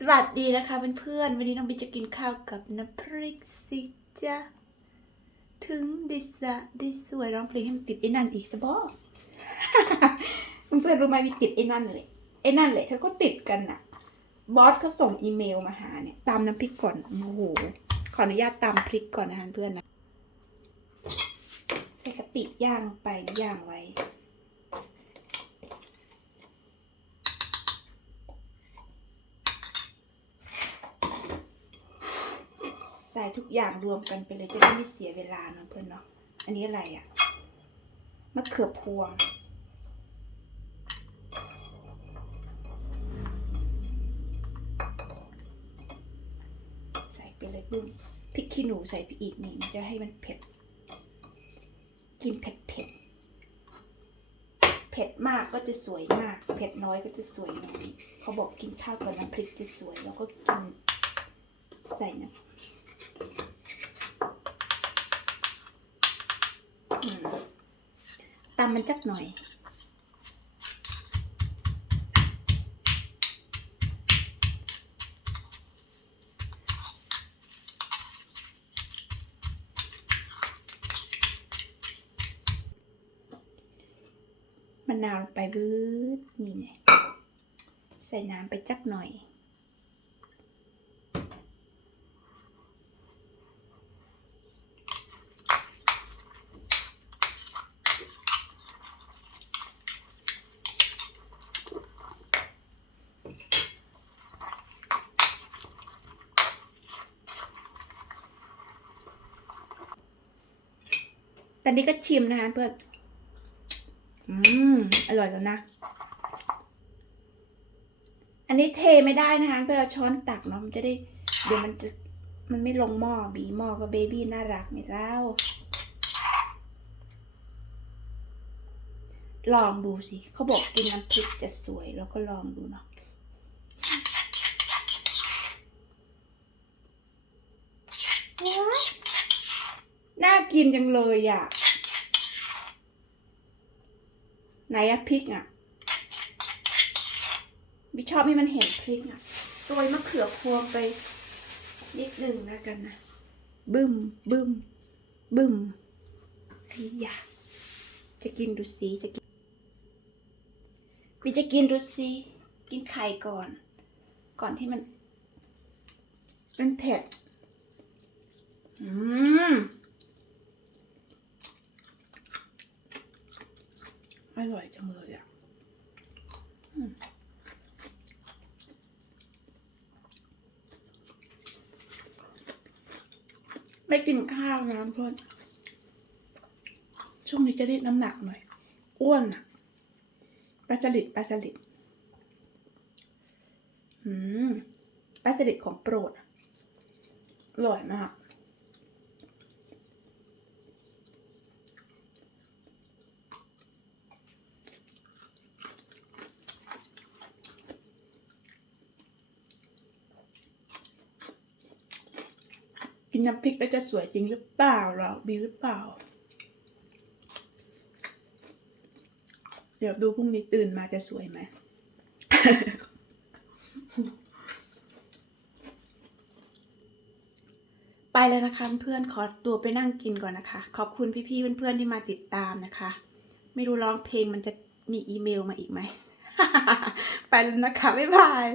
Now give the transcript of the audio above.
สวัสดีนะคะเพื่อนๆวันนี้น้องบิจะกินข้าวกับน้ำพริกสิจ้ะถึงดิสะดิสวยร้องเพลงให้มันติดไอ้นั่นอีกสบอเพื่อนๆรู้ไหมมีติดไอ้นั่นเลยไอ้นั่นเลยเธอก็ติดกันน่ะบอสเขาส่งอีเมลมาหาเนี่ยตามน้ำพริกก่อนโอ้โหขออนุญาตตามพริกก่อนนะคะเพื่อนนะใส่กะปิย่างไปย่างไว้ ใส่ทุกอย่างรวมกันไปเลยจะได้ไม่เสียเวลาเนาะเพื่อนเนาะ อันนี้อะไรอะ่ะมะเขือพวง ใส่ไปเลยบึ้มพริกขี้หนูใส่ไปอีกนี่มันจะให้มันเผ็ด กินเผ็ดเผ็ดเผ็ดมากก็จะสวยมาก เผ็ดน้อยก็จะสวยน้อย เขาบอกกินข้าวกับน้ำพริกจะสวย แล้วก็กินใส่น้ำำมันจักหน่อย มะนาวลงไปบืดนี่ไงใส่น้ำไปจักหน่อย ตอนนี้ก็ชิมนะคะเพื่อน อืม อร่อยแล้วนะ อันนี้เทไม่ได้นะคะเพื่อเราช้อนตักเนาะ มันจะได้ เดี๋ยวมันจะ มันไม่ลงหม้อ บีหม้อก็เบบี้น่ารักไม่เล่า ลองดูสิ เขาบอกกินน้ำพริกจะสวย แล้วก็ลองดูเนาะ ว้ายน่า กินจังเลยอะ ไหนอะพริกอะบิชอบให้มันเห็นพริกอะโรยมะเขือพวงไปนิดหนึ่งแล้วกันนะบึ้มบึ้มบึ้มไอ้ยะจะกินดูสิจะกินบิจะกินดูสิกินไข่ก่อน ก่อนที่มัน มันเผ็ด อืม อร่อยจังเลยอะไม่กินข้าวนะเพื่อนช่วงนี้จะได้น้ำหนักหน่อย อ้วนอะปลาสลิดปลาสลิดอืมปลาสลิดของโปรดอร่อยมาก กินน้ำพริกแล้วจะสวยจริงหรือเปล่าเราบีหรือเปล่า เดี๋ยวดูพรุ่งนี้ตื่นมาจะสวยไหมไปเลยนะคะเพื่อนขอตัวไปนั่งกินก่อนนะคะ ขอบคุณพี่ๆเพื่อนๆที่มาติดตามนะคะ ไม่รู้ร้องเพลงมันจะมีอีเมลมาอีกไหม ไปแล้วนะคะ บ๊ายบาย